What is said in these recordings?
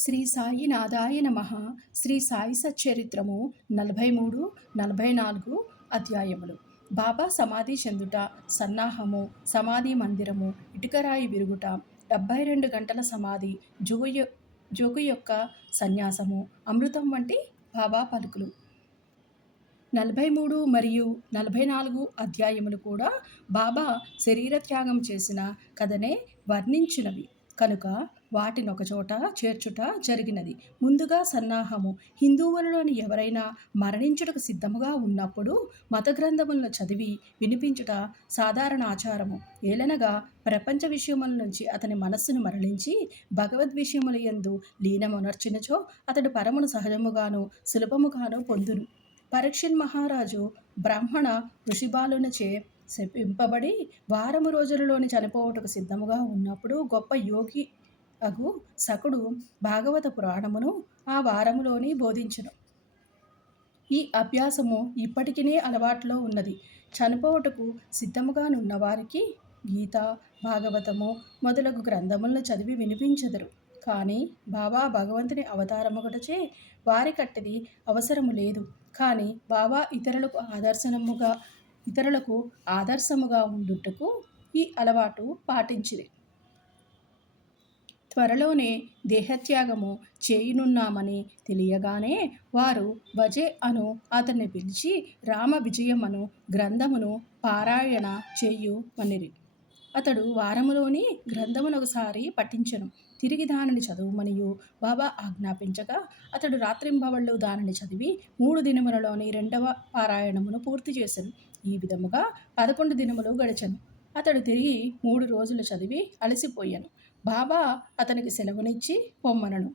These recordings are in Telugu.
శ్రీ సాయినాథాయ నమః. శ్రీ సాయి సచ్చరిత్రము 43, 44 అధ్యాయములు. బాబా సమాధి చెందుట, సన్నాహము, సమాధి మందిరము, ఇటుకరాయి విరుగుట, 72 గంటల సమాధి, జోగు యొక్క సన్యాసము, అమృతం వంటి బాబా పలుకులు. 43 మరియు 44 అధ్యాయములు కూడా బాబా శరీర త్యాగం చేసిన కథనే వర్ణించినవి కనుక వాటినొకచోట చేర్చుట జరిగినది. ముందుగా సన్నాహము. హిందువులలోని ఎవరైనా మరణించుటకు సిద్ధముగా ఉన్నప్పుడు మత గ్రంథములను చదివి వినిపించుట సాధారణ ఆచారము. ఏలనగా ప్రపంచ విషయముల నుంచి అతని మనస్సును మరలించి భగవద్విషయముల యందు లీనమునర్చినచో అతడు పరమును సహజముగాను సులభముగాను పొందును. పరీక్షిత్ మహారాజు బ్రాహ్మణ ఋషిబాలునిచే శపింపబడి వారము రోజులలోని చనిపోవుటకు సిద్ధముగా ఉన్నప్పుడు గొప్ప యోగి అగు సకుడు భాగవత పురాణమును ఆ వారములోని బోధించును. ఈ అభ్యాసము ఇప్పటికినే అలవాట్లో ఉన్నది. చనిపోవుటకు సిద్ధముగానున్న వారికి గీత, భాగవతము మొదలగు గ్రంథములను చదివి వినిపించెదరు. కానీ బాబా భగవంతుని అవతారమొకటచే వారికట్టిది అవసరము లేదు. కానీ బాబా ఇతరులకు ఆదర్శముగా ఉండుటకు ఈ అలవాటు పాటించిరి. త్వరలోనే దేహత్యాగము చేయునున్నామని తెలియగానే వారు వజే అను అతన్ని పిలిచి రామ విజయం అను గ్రంథమును పారాయణ చేయుమనిరి. అతడు వారములోని గ్రంథమునొకసారి పఠించెను. తిరిగి దానిని చదువుమనియు బాబా ఆజ్ఞాపించగా అతడు రాత్రింబవళ్ళు దానిని చదివి 3 దినములలోని 2వ పారాయణమును పూర్తి చేసెను. ఈ విధముగా 11 దినములు గడిచెను. అతడు తిరిగి 3 రోజులు చదివి అలసిపోయాను. బాబా అతనికి సెలవునిచ్చి పొమ్మనను.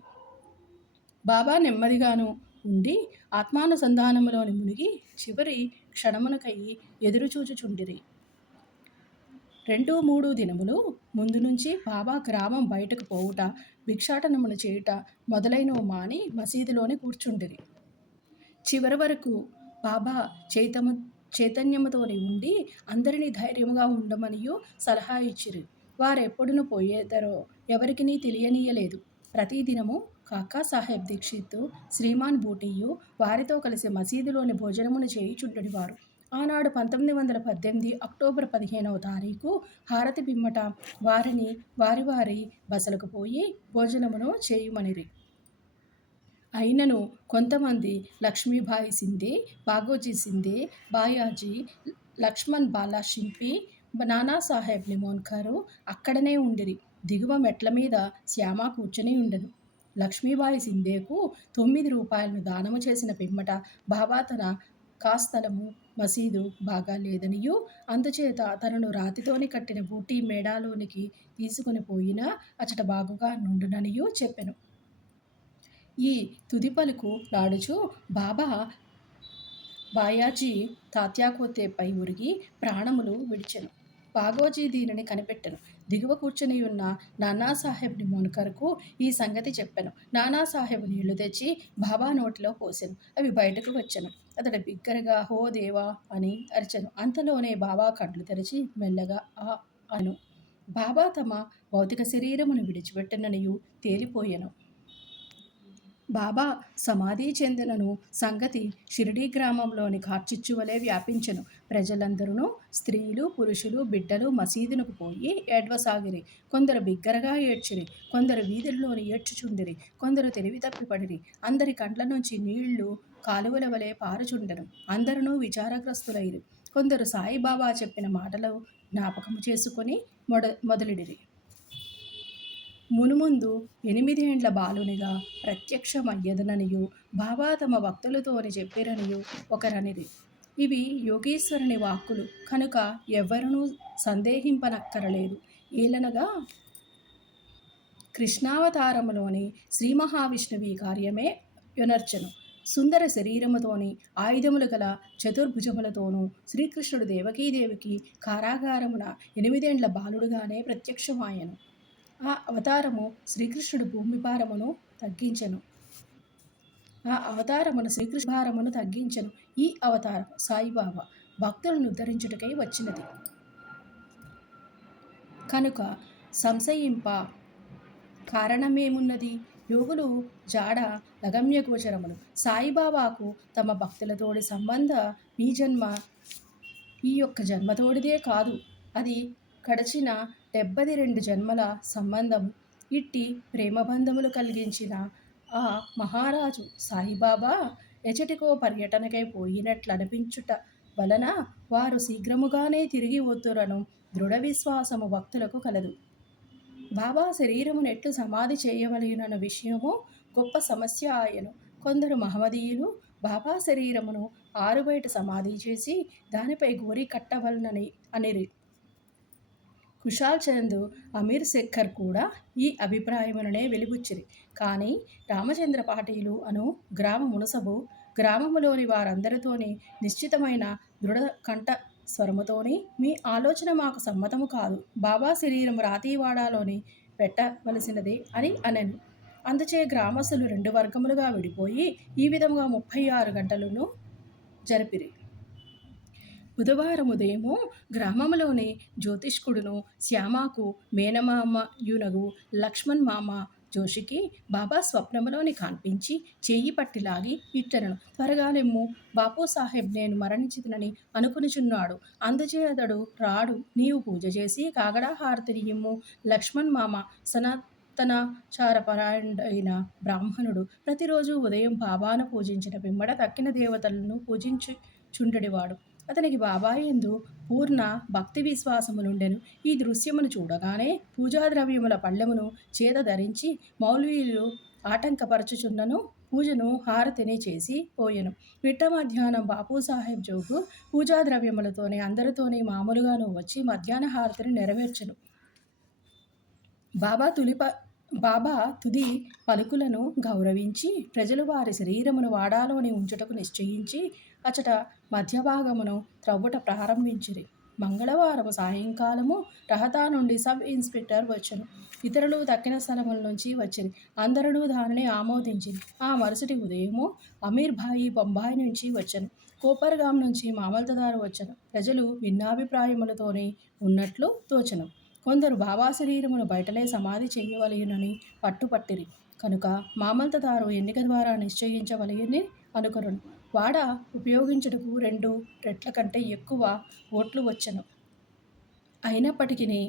బాబా నెమ్మదిగాను ఉండి ఆత్మానుసంధానములోని మునిగి చివరి క్షణమునకై ఎదురుచూచుచుండిరి. 2-3 దినములు ముందు నుంచి బాబా గ్రామం బయటకు పోవుట, భిక్షాటనములు చేయుట మొదలైనవి మాని మసీదులోని కూర్చుండిరి. చివరి వరకు బాబా చైతన్యముతోని ఉండి అందరినీ ధైర్యముగా ఉండమనియు సలహా ఇచ్చిరి. వారెప్పుడును పోయేదరో ఎవరికినీ తెలియనీయలేదు. ప్రతిదినము కాకా సాహెబ్ దీక్షిత్, శ్రీమాన్ బూటియు వారితో కలిసి మసీదులోని భోజనమును చేయుచుండెడివారు. ఆనాడు 1918 అక్టోబర్ 15వ తారీఖు హారతి పిమ్మట వారిని వారి బసలకు పోయి భోజనమును చేయుమనిరి. అయినను కొంతమంది లక్ష్మీబాయి సింధే, బాగోజీ సింధే, బాయాజీ, లక్ష్మణ్ బాలా షింపి, నానాసాహెబ్ నిమోన్కరు అక్కడనే ఉండిరి. దిగువ మెట్ల మీద శ్యామ కూర్చుని ఉండెను. లక్ష్మీబాయి సింధేకు 9 రూపాయలను దానము చేసిన పిమ్మట బాబా తన కాస్థలము మసీదు బాగా లేదనియూ అందుచేత తనను రాతితోని కట్టిన బూటీ మేడాలోనికి తీసుకుని పోయినా అచట బాగుగా నుండుననియూ చెప్పెను. ఈ తుది పలుకు లాడుచు బాబా బాయాజీ తాత్యాకోతేపై ఉరిగి ప్రాణములు విడిచెను. బాగోజీ దీనిని కనిపెట్టెను. దిగువ కూర్చుని ఉన్న నానాసాహెబ్ నిమోన్కర్కు ఈ సంగతి చెప్పెను. నానాసాహెబ్ నీళ్లు తెచ్చి బాబా నోటిలో పోసెను. అవి బయటకు వచ్చెను. అతడు బిగ్గరగా హో దేవా అని అరిచెను. అంతలోనే బాబా కళ్ళు తెరిచి మెల్లగా ఆ అను. బాబా తమ భౌతిక శరీరమును విడిచిపెట్టెననియు తేలిపోయెను. బాబా సమాధి చెందినను సంగతి షిరిడీ గ్రామంలోని కార్చిచ్చువలే వ్యాపించెను. ప్రజలందరూ స్త్రీలు, పురుషులు, బిడ్డలు మసీదునకు పోయి ఏడ్వసాగిరి. కొందరు బిగ్గరగా ఏడ్చిరి, కొందరు వీధుల్లోని ఏడ్చుచుండిరి, కొందరు తెలివి తప్పిపడిరి. అందరి కండ్ల నుంచి నీళ్లు కాలువల వలె పారుచుండెను. అందరూ విచారగ్రస్తులైరి. కొందరు సాయిబాబా చెప్పిన మాటలు జ్ఞాపకము చేసుకొని మొదలిడిరి. మునుముందు 8 ఏండ్ల బాలునిగా ప్రత్యక్షమయ్యదననియు బాబా తమ భక్తులతోని చెప్పిరనియు ఒకరనిరి. ఇవి యోగీశ్వరుని వాక్కులు కనుక ఎవ్వరునూ సందేహింపనక్కరలేదు. ఏలనగా కృష్ణావతారములోని శ్రీ మహావిష్ణువి కార్యమే యొనర్చెను. సుందర శరీరముతోని ఆయుధములు గల చతుర్భుజములతోనూ శ్రీకృష్ణుడు దేవకీదేవికి కారాగారమున 8 ఏండ్ల బాలుడుగానే ప్రత్యక్షమాయెను. ఆ అవతారము శ్రీకృష్ణుడు భూమిభారమును తగ్గించెను. ఈ అవతారం సాయిబాబా భక్తులను ఉద్ధరించుటకై వచ్చినది. కనుక సంశయింప కారణమేమున్నది? యోగులు జాడ అగమ్యగోచరములు. సాయిబాబాకు తమ భక్తులతోడి సంబంధ ఈ జన్మ ఈ యొక్క జన్మతోడిదే కాదు, అది గడచిన 72 జన్మల సంబంధము. ఇట్టి ప్రేమబంధములు కలిగించిన ఆ మహారాజు సాయిబాబా ఎచటికో పర్యటనకై పోయినట్లనిపించుట వలన వారు శీఘ్రముగానే తిరిగి వద్దురను దృఢ విశ్వాసము భక్తులకు కలదు. బాబా శరీరమును ఎట్లు సమాధి చేయవలెనన్న విషయము గొప్ప సమస్య ఆయను. కొందరు మహమ్మదీయులు బాబా శరీరమును ఆరుబయట సమాధి చేసి దానిపై గోరి కట్టవలనని అనిరి. కుషాల్ చంద్, అమీర్ శేఖర్ కూడా ఈ అభిప్రాయములనే వెలిబుచ్చిరి. కానీ రామచంద్ర పాటీలు అను గ్రామ మునసబు గ్రామములోని వారందరితోని నిశ్చితమైన దృఢ కంఠ స్వరముతోని, మీ ఆలోచన మాకు సమ్మతము కాదు, బాబా శరీరం రాతివాడాలోని పెట్టవలసినదే అని అనెను. అందుచే గ్రామస్తులు 2 వర్గములుగా విడిపోయి ఈ విధముగా 36 గంటలను జరిపిరి. బుధవారం ఉదయము గ్రామంలోని జ్యోతిష్కుడును శ్యామకు మేనమామయునగు లక్ష్మణ్ మామ జోషికి బాబా స్వప్నములోని కనిపించి చేయి పట్టి లాగి ఇట్టనను, త్వరగా లెమ్ము, బాపు సాహెబ్ నేను మరణించినని అనుకునిచున్నాడు. అందుచే అతడు రాడు, నీవు పూజ చేసి కాగడా హారతిని ఇమ్ము. లక్ష్మణ్ మామ సనాతనాచారపరాయణుడైన బ్రాహ్మణుడు. ప్రతిరోజు ఉదయం బాబాను పూజించిన పిమ్మట తక్కిన దేవతలను పూజించుచుండెడివాడు. అతనికి బాబా యందు పూర్ణ భక్తి విశ్వాసములుండెను. ఈ దృశ్యమును చూడగానే పూజాద్రవ్యముల పళ్ళెమును చేత ధరించి మౌల్వీలు ఆటంకపరచుచున్నను పూజను హారతిని చేసి పోయెను. మిట్ట మధ్యాహ్నం బాపూసాహెబ్ జోగు పూజాద్రవ్యములతోనే అందరితోనే మామూలుగాను వచ్చి మధ్యాహ్న హారతిని నెరవేర్చెను. బాబా తుది పలుకులను గౌరవించి ప్రజలు వారి శరీరమును వాడాలోని ఉంచుటకు నిశ్చయించి అచట మధ్యభాగమును త్రవ్వుట ప్రారంభించిరి. మంగళవారము సాయంకాలము రహతా నుండి సబ్ ఇన్స్పెక్టర్ వచ్చెను. ఇతరులు తక్కిన స్థలముల నుంచి వచ్చిరి. అందరూ దానిని ఆమోదించిరి. ఆ మరుసటి ఉదయము అమీర్ భాయి బొంబాయి నుంచి వచ్చెను. కోపర్గాం నుంచి మామల్తదారు వచ్చెను. ప్రజలు భిన్నాభిప్రాయములతోనే ఉన్నట్లు తోచెను. కొందరు బాబా శరీరమును బయటలే సమాధి చేయవలెనని పట్టుపట్టిరి. కనుక మామల్తదారు ఎన్నిక ద్వారా నిశ్చయించవలెనని అనుకొనెను. వాడ ఉపయోగించుటకు 2 రెట్ల కంటే ఎక్కువ ఓట్లు వచ్చెను. అయినప్పటికిని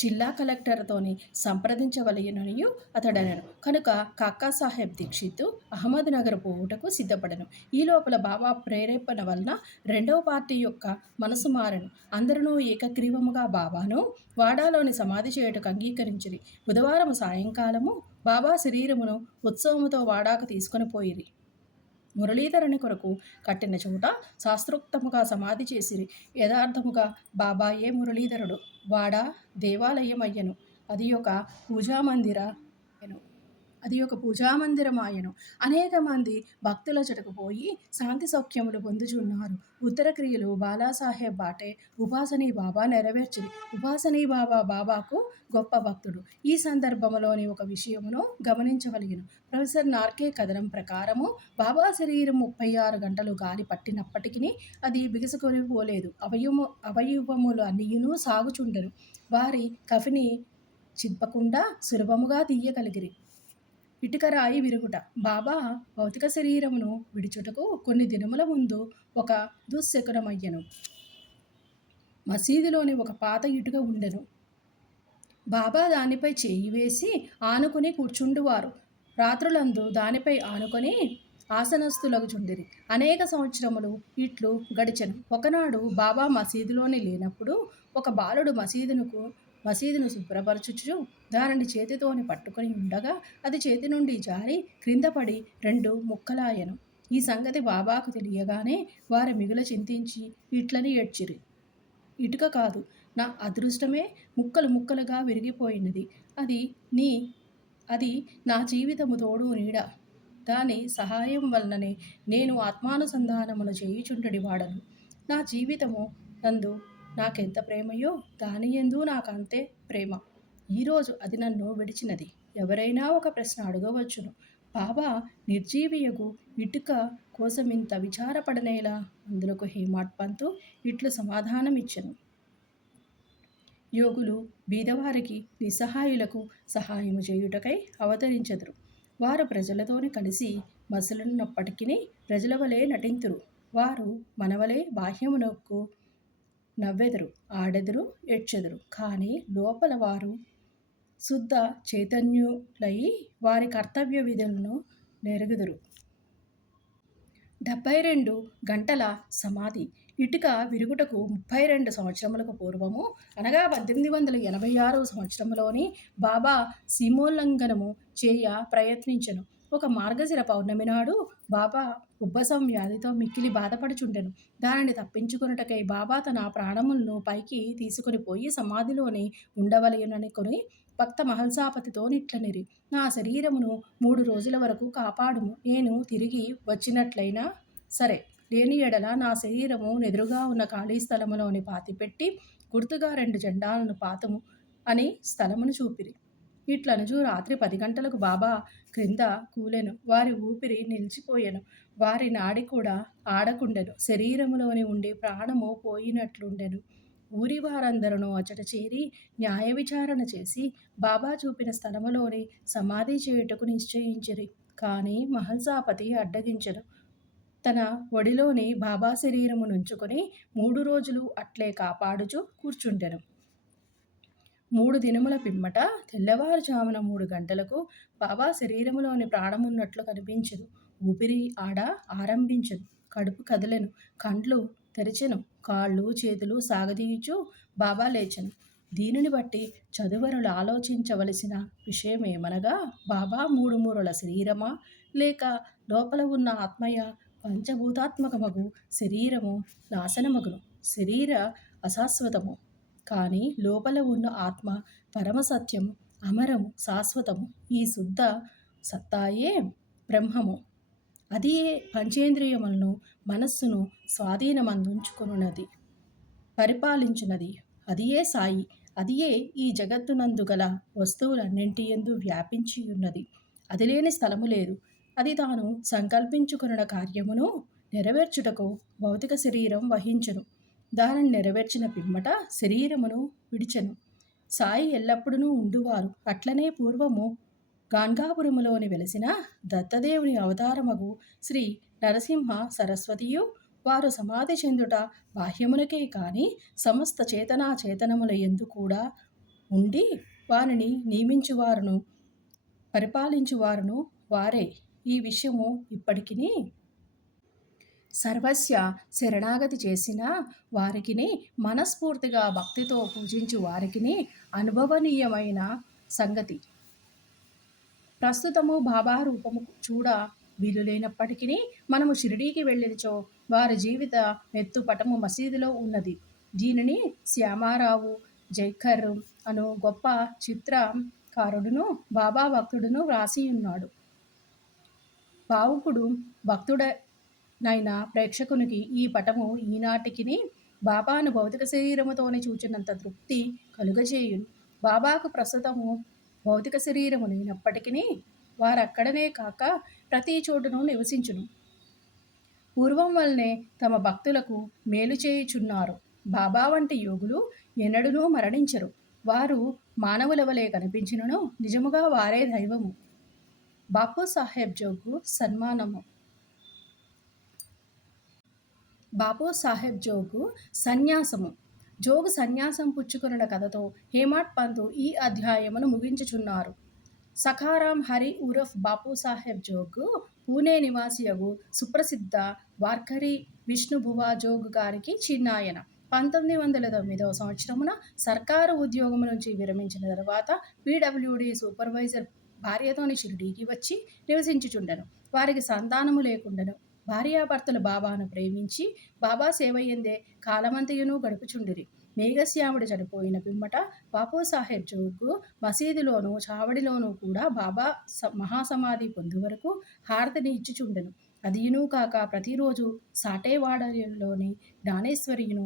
జిల్లా కలెక్టర్తోని సంప్రదించవలెననియు అతడనెను. కనుక కాకాసాహెబ్ దీక్షిత్ అహ్మద్ నగర్ పోవుటకు సిద్ధపడెను. ఈ లోపల బాబా ప్రేరేపణ వలన 2వ పార్టీ యొక్క మనసు మారెను. అందరూ ఏకగ్రీవముగా బాబాను వాడాలోని సమాధి చేయుటకు అంగీకరించిరి. బుధవారం సాయంకాలము బాబా శరీరమును ఉత్సవముతో వాడాకు తీసుకొని పోయిరి. మురళీధరుని కొరకు కట్టిన చోట శాస్త్రోక్తముగా సమాధి చేసిరి. యథార్థముగా బాబాయే మురళీధరుడు. వాడ దేవాలయమయ్యను. అది ఒక పూజామందిరమాయను. అనేక మంది భక్తుల చెటకు పోయి శాంతి సౌఖ్యములు పొందుచున్నారు. ఉత్తర క్రియలు బాలాసాహెబ్ బాటే ఉపాసనీ బాబా నెరవేర్చిరి. ఉపాసనీ బాబా బాబాకు గొప్ప భక్తుడు. ఈ సందర్భంలోని ఒక విషయమును గమనించవలెను. ప్రొఫెసర్ నార్కే కథనం ప్రకారము బాబా శరీరం 36 గంటలు గాలి పట్టినప్పటికీ అది బిగుసుకొని పోలేదు. అవయవములు అన్నియును సాగుచుండెను. వారి కఫిని చింపకుండా సులభముగా తీయగలిగిరి. ఇటుక రాయి విరుగుట. బాబా భౌతిక శరీరమును విడుచుటకు కొన్ని దినముల ముందు ఒక దుశ్శకునమయ్యెను. మసీదులోని ఒక పాత ఇటుక ఉండెను. బాబా దానిపై చేయి వేసి ఆనుకుని కూర్చుండువారు. రాత్రులందు దానిపై ఆనుకొని ఆసనస్థులగుచుండిరి. అనేక సంవత్సరములు ఇట్లు గడిచెను. ఒకనాడు బాబా మసీదులోని లేనప్పుడు ఒక బాలుడు మసీదును శుభ్రపరచుచు దానిని చేతితోని పట్టుకొని ఉండగా అది చేతి నుండి జారి క్రిందపడి 2 ముక్కలాయెను. ఈ సంగతి బాబాకు తెలియగానే వారు మిగుల చింతించి ఇట్లని ఏడ్చిరి. ఇటుక కాదు, నా అదృష్టమే ముక్కలు ముక్కలుగా విరిగిపోయినది. అది నా జీవితము తోడు నీడ. దాని సహాయం వలననే నేను ఆత్మానుసంధానమును చేయుచుండెడి వాడను. నా జీవితము నందు నాకెంత ప్రేమయో దానియందు నాకంతే ప్రేమ. ఈరోజు అది నన్ను విడిచినది. ఎవరైనా ఒక ప్రశ్న అడగవచ్చును, బాబా నిర్జీవియగు ఇటుక కోసమింత విచారపడనేలా? అందులకు హేమాడ్ పంతు ఇట్లు సమాధానమిచ్చెను. యోగులు బీదవారికి నిస్సహాయులకు సహాయము చేయుటకై అవతరించెదరు. వారు ప్రజలతోని కలిసి మసలున్నప్పటికీ ప్రజల వలె నటింతురు. వారు మనవలే బాహ్యమునకు నవ్వెదరు, ఆడెదరు, ఏడ్చెదరు. కానీ లోపల వారు శుద్ధ చైతన్యులై వారి కర్తవ్య విధులను నెరుగుదురు. 72 గంటల సమాధి. ఇటుక విరుగుటకు 32 సంవత్సరములకు పూర్వము అనగా 1886 సంవత్సరంలోని బాబా సీమోల్లంఘనము చేయ ప్రయత్నించెను. ఒక మార్గశిర పౌర్ణమి నాడు బాబా ఉబ్బసం వ్యాధితో మిక్కిలి బాధపడుచుండెను. దానిని తప్పించుకొనుటకై బాబా తన ప్రాణములను పైకి తీసుకొని పోయి సమాధిలోని ఉండవలెననుకొని భక్త మహల్సాపతితో నిట్లనిరి. నా శరీరమును 3 రోజుల వరకు కాపాడుము. నేను తిరిగి వచ్చినట్లయినా సరే, లేని ఎడల నా శరీరము నెదురుగా ఉన్న ఖాళీ స్థలములోని పాతిపెట్టి గుర్తుగా 2 జెండాలను పాతము అని స్థలమును చూపిరి. ఇట్లనుచు రాత్రి 10 గంటలకు బాబా క్రింద కూలెను. వారి ఊపిరి నిలిచిపోయెను. వారి నాడి కూడా ఆడకుండెను. శరీరములోని ఉండి ప్రాణము పోయినట్లుండెను. ఊరి వారందరూ అచట చేరి న్యాయ విచారణ చేసి బాబా చూపిన స్థలములోని సమాధి చేయుటకు నిశ్చయించిరి. కానీ మహల్సాపతి అడ్డగించెను. తన ఒడిలోని బాబా శరీరము నుంచుకొని 3 రోజులు అట్లే కాపాడుచు కూర్చుండెను. 3 దినముల పిమ్మట తెల్లవారుజామున 3 గంటలకు బాబా శరీరములోని ప్రాణమున్నట్లు కనిపించెను. ఊపిరి ఆడ ఆరంభించెను. కడుపు కదిలెను. కండ్లు తెరిచెను. కాళ్ళు చేతులు సాగదీయుచు బాబా లేచెను. దీనిని బట్టి చదువరులు ఆలోచించవలసిన విషయమేమనగా, బాబా 3 మూరల శరీరమా లేక లోపల ఉన్న ఆత్మయ? పంచభూతాత్మకమగు శరీరము నాశనమగును. శరీర అశాశ్వతము. కానీ లోపల ఉన్న ఆత్మ పరమసత్యము, అమరము, శాశ్వతము. ఈ శుద్ధ సత్తాయే బ్రహ్మము. అదియే పంచేంద్రియములను మనస్సును స్వాధీనమందుంచుకొనున్నది, పరిపాలించున్నది. అదియే సాయి. అదియే ఈ జగత్తునందు గల వస్తువులన్నింటియందు వ్యాపించి ఉన్నది. అది లేని స్థలము లేదు. అది తాను సంకల్పించుకొనిన కార్యమును నెరవేర్చుటకు భౌతిక శరీరం వహించెను. దానిని నెరవేర్చిన పిమ్మట శరీరమును విడిచెను. సాయి ఎల్లప్పుడూ ఉండువారు. అట్లనే పూర్వము గాన్గాపురములోని వెలసిన దత్తదేవుని అవతారమగు శ్రీ నరసింహ సరస్వతియు వారు సమాధి చెందుట బాహ్యమునకే కాని సమస్త చేతనా చేతనముల యందు కూడా ఉండి వారిని నియమించువారును పరిపాలించువారును వారే. ఈ విషయము ఇప్పటికిని సర్వస్య శరణాగతి చేసిన వారికిని మనస్ఫూర్తిగా భక్తితో పూజించు వారికిని అనుభవనీయమైన సంగతి. ప్రస్తుతము బాబా రూపము చూడ వీలులేనప్పటికీ మనము షిరిడీకి వెళ్ళినచో వారి జీవిత మెత్తుపటము మసీదులో ఉన్నది. దీనిని శ్యామారావు జైకర్ అను గొప్ప చిత్రకారుడును బాబా భక్తుడును వ్రాసియున్నాడు. భావుకుడు భక్తుడనైన ప్రేక్షకునికి ఈ పటము ఈనాటికిని బాబాను భౌతిక శరీరముతోనే చూచినంత తృప్తి కలుగజేయును. బాబాకు ప్రస్తుతము భౌతిక శరీరము లేనప్పటికీ వారక్కడనే కాక ప్రతి చోటును నివసించును. పూర్వం వల్లనే తమ భక్తులకు మేలు చేయుచున్నారు. బాబా వంటి యోగులు ఎన్నడూనూ మరణించరు. వారు మానవుల వలె కనిపించినను నిజముగా వారే దైవము. బాపు సాహెబ్ జోగు సన్మానము. బాపు సాహెబ్ జోగు సన్యాసము. జోగు సన్యాసం పుచ్చుకొనుట కథతో హేమాడ్ పంతు ఈ అధ్యాయమును ముగించుచున్నారు. సఖారాం హరి ఉరఫ్ బాపు సాహెబ్ జోగు పూణే నివాసియగు సుప్రసిద్ధ వార్కరీ విష్ణుబువా జోగు గారికి చిన్నాయన. 1909 సంవత్సరమున సర్కారు ఉద్యోగము నుంచి విరమించిన తరువాత పీడబ్ల్యూడీ సూపర్వైజర్ భార్యతోని షిరిడీకి వచ్చి నివసించుచుండెను. వారికి సంతానము లేకుండెను. భార్యాభర్తలు బాబాను ప్రేమించి బాబా సేవయందే కాలమంతయును గడుపుచుండిరి. మేఘశ్యాముడు చనిపోయిన పిమ్మట బాపూసాహెబ్ జోగు మసీదులోను చావడిలోనూ కూడా బాబా మహాసమాధి పొందు వరకు హారతిని ఇచ్చుచుండెను. అదియును కాక ప్రతిరోజు సాటేవాడలోని జ్ఞానేశ్వరియును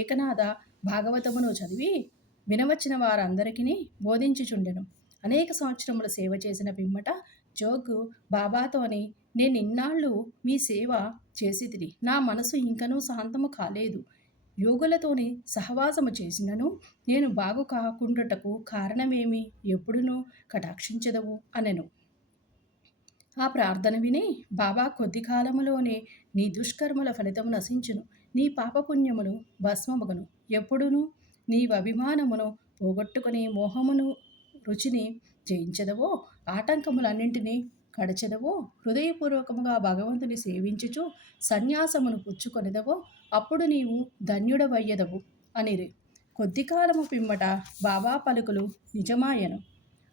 ఏకనాథ భాగవతమును చదివి వినవచ్చిన వారందరికీ బోధించుచుండెను. అనేక సంవత్సరములు సేవ చేసిన పిమ్మట జోగు బాబాతోని, నేనిన్నాళ్ళు మీ సేవ చేసితిని. నా మనసు ఇంకనూ శాంతము కాలేదు. యోగులతోని సహవాసము చేసినను నేను బాగు కాకుండుటకు కారణమేమి? ఎప్పుడునూ కటాక్షించెదవు అనెను. ఆ ప్రార్థన విని బాబా కొద్ది కాలములోనే నీ దుష్కర్మల ఫలితము నశించును. నీ పాపపుణ్యములు భస్మమగును. ఎప్పుడునూ నీవభిమానమును పోగొట్టుకుని మోహమును రుచిని జయించెదవో, ఆటంకములన్నింటినీ కడచెదవో, హృదయపూర్వకముగా భగవంతుని సేవించుచు సన్యాసమును పుచ్చుకొనెదవో, అప్పుడు నీవు ధన్యుడవయ్యెదవు అనిరి. కొద్ది కాలము పిమ్మట బాబా పలుకులు నిజమాయెను.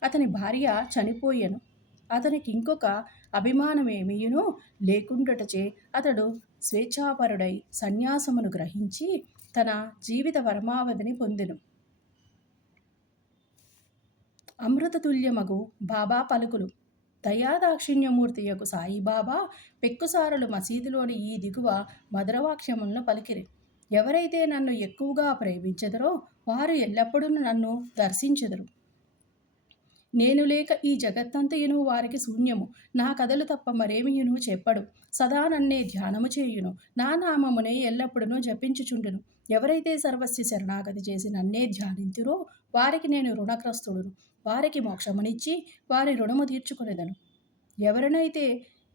అతని భార్య చనిపోయెను. అతనికింకొక అభిమానమేమియును లేకుండుటచే అతడు స్వేచ్ఛాపరుడై సన్యాసమును గ్రహించి తన జీవిత పరమావధిని పొందెను. అమృతతుల్యమగు బాబా పలుకులు. దయాదాక్షిణ్యమూర్తియగు సాయిబాబా పెక్కుసారలు మసీదులోని ఈ దిగువ మధురవాక్యములను పలికిరి. ఎవరైతే నన్ను ఎక్కువగా ప్రేమించెదరో వారు ఎల్లప్పుడూ నన్ను దర్శించెదరు. నేను లేక ఈ జగత్తంతయును వారికి శూన్యము. నా కథలు తప్ప మరేమియును చెప్పడు. సదా నన్నే ధ్యానము చేయును. నా నామమునే ఎల్లప్పుడూ జపించుచుండును. ఎవరైతే సర్వస్వ శరణాగతి చేసి నన్నే ధ్యానింతురో వారికి నేను రుణగ్రస్తుడును. వారికి మోక్షమునిచ్చి వారి రుణము తీర్చుకొనెదను.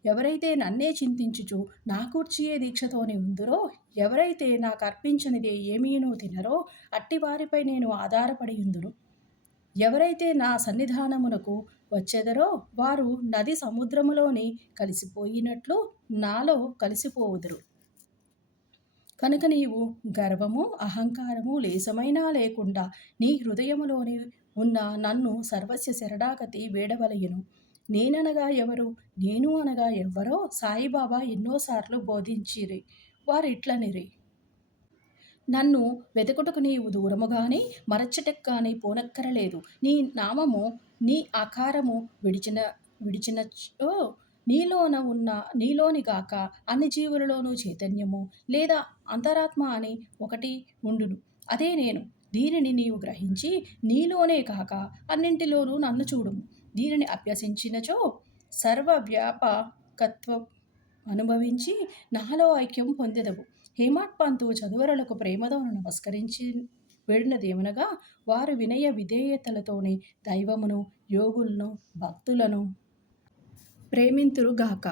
ఎవరైతే నన్నే చింతించుచు నా కూర్చియే దీక్షతోని ఉందురో, ఎవరైతే నాకు అర్పించనిదే ఏమీనూ తినరో అట్టి వారిపై నేను ఆధారపడి ఉందును. ఎవరైతే నా సన్నిధానమునకు వచ్చెదరో వారు నది సముద్రములోని కలిసిపోయినట్లు నాలో కలిసిపోవుదురు. కనుక నీవు గర్వము అహంకారము లేశమైనా లేకుండా నీ హృదయములోని ఉన్న నన్ను సర్వస్వ శరణాగతి వేడవలయును. నేననగా ఎవరు? నేను అనగా ఎవ్వరో సాయిబాబా ఎన్నోసార్లు బోధించిరి. వారిట్లనిరి: నన్ను వెతుకుటకు నీవు దూరముగాని మరచెటకు గాని పోనక్కరలేదు. నీ నామము నీ ఆకారము విడిచినచో నీలోని గాక అన్ని జీవులలోనూ చైతన్యము లేదా అంతరాత్మ అని ఒకటి ఉండును. అదే నేను. దీనిని నీవు గ్రహించి నీలోనే కాక అన్నింటిలోనూ నన్ను చూడుము. దీనిని అభ్యసించినచో సర్వవ్యాపకత్వం అనుభవించి నాలో ఐక్యం పొందెదవు. హేమాడ్ పంతు చదువరులకు ప్రేమతో నమస్కరించి వేడినదేమనగా వారు వినయ విధేయతలతోని దైవమును, యోగులను, భక్తులను ప్రేమింతురుగాక.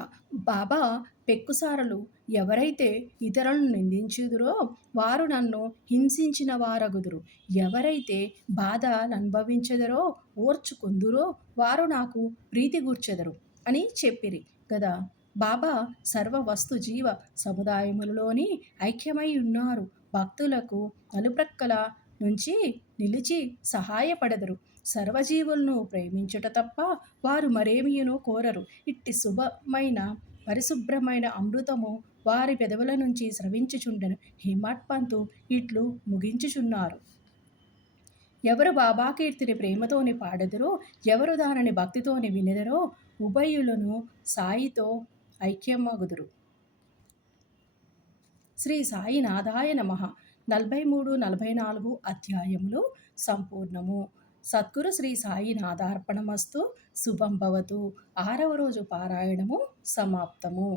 బాబా పెక్కుసారలు ఎవరైతే ఇతరులను నిందించుదురో వారు నన్ను హింసించిన వారగుదురు. ఎవరైతే బాధలనుభవించెదరో ఓర్చుకొందురో వారు నాకు ప్రీతి గూర్చెదరు అని చెప్పిరి గదా. బాబా సర్వ వస్తు జీవ సముదాయములలోని ఐక్యమై ఉన్నారు. భక్తులకు నలుప్రక్కల నుంచి నిలిచి సహాయపడెదరు. సర్వజీవులను ప్రేమించుట తప్ప వారు మరేమియును కోరరు. ఇట్టి శుభమైన పరిశుభ్రమైన అమృతము వారి పెదవుల నుంచి స్రవించుచుండెను. హేమాడ్ పంతు ఇట్లు ముగించుచున్నారు: ఎవరు బాబా కీర్తిని ప్రేమతోని పాడెదరో, ఎవరు దానిని భక్తితోని వినెదరో ఉభయులను సాయితో ఐక్యమగుదురు. శ్రీ సాయినాథాయ నమః. 43, 44 అధ్యాయములు సంపూర్ణము. సద్గురు శ్రీ సాయినాథార్పణమస్తు. శుభం భవతు. 6వ రోజు పారాయణము సమాప్తము.